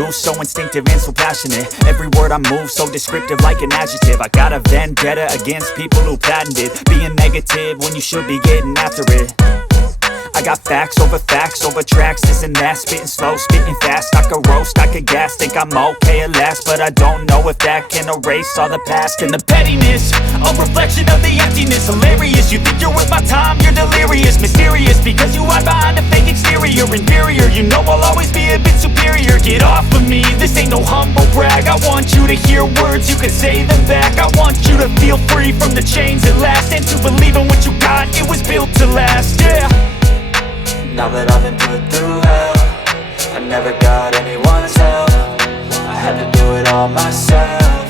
do, so instinctive and so passionate. Every word I move so descriptive like an adjective. I got a vendetta against people who patented being negative when you should be getting after it. I got facts over tracks, this and that. Spitting slow, spitting fast, I could roast, I could gas. Think I'm okay at last, but I don't know if that can erase all the past. And the pettiness, a reflection of the emptiness. Hilarious, you think you're worth my time, you're delirious. Mysterious, because you hide behind a fake exterior. Inferior, you know I'll always be a bit superior. Get off of me, this ain't no humble brag. I want you to hear words, you can say them back. I want you to feel free from the chains at last, and to believe in what you got, it was built to last, yeah. Now that I've been put through hell, I never got anyone's help. I had to do it all myself.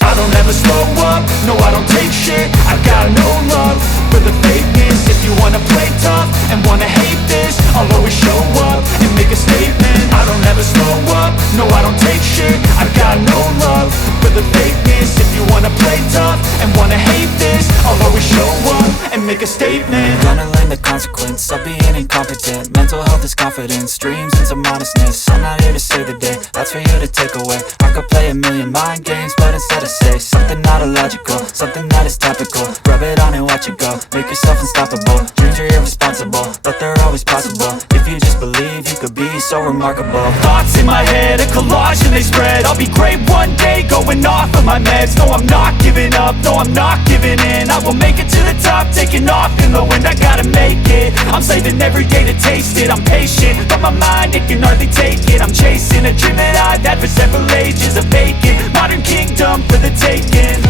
I don't ever slow up, no I don't take shit. I got no love for the fakeness. If you wanna play tough and wanna hate this, I'll always show up and make a statement. I don't ever slow up, no I don't take shit. I got no love for the fakeness. If you wanna play tough and wanna hate this, I'll always show up and make a statement. Gonna learn the consequence of being incompetent. Mental health is confidence, dreams and some honestness. I'm not here to save the day, that's for you to take away. I could play a million mind games, but instead I say something not illogical, something that is topical. Rub it on and watch it go, make yourself unstoppable. Dreams are irresponsible, but they're always possible. If you just believe, you could be so remarkable. Thoughts in my head, a collage and they spread. I'll be great one day, going off of my meds. No, I'm not giving up, no, I'm not giving in. I will make it to the top, taking off in the wind. I gotta make it, I'm saving every day to taste it. I'm patient, but my mind, it can hardly take it. I'm chasing a dream that I've had for several ages. A vacant, modern kingdom for the taking.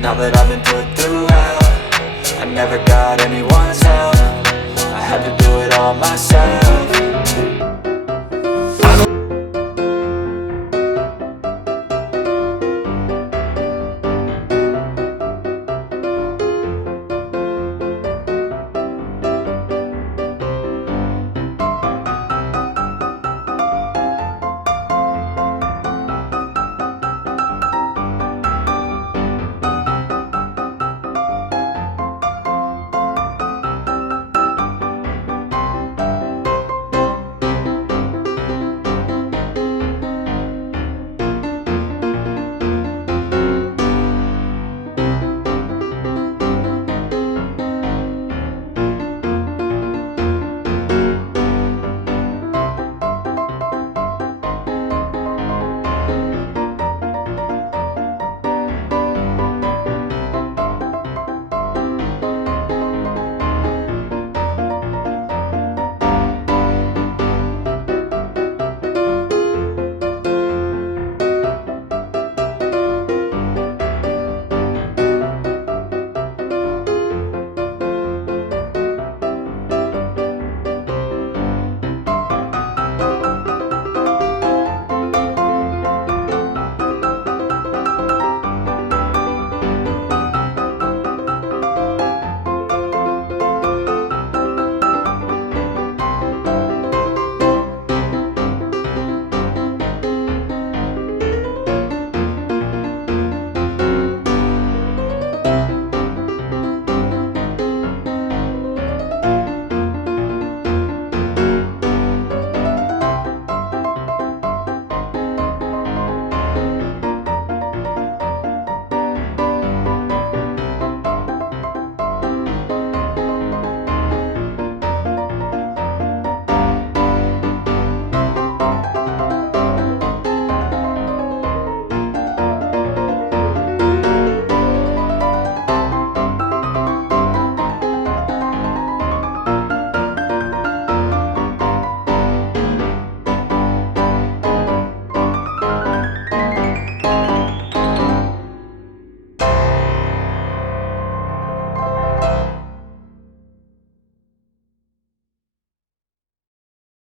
Now that I've been put through hell, I never got anyone's help. I had to do it all myself.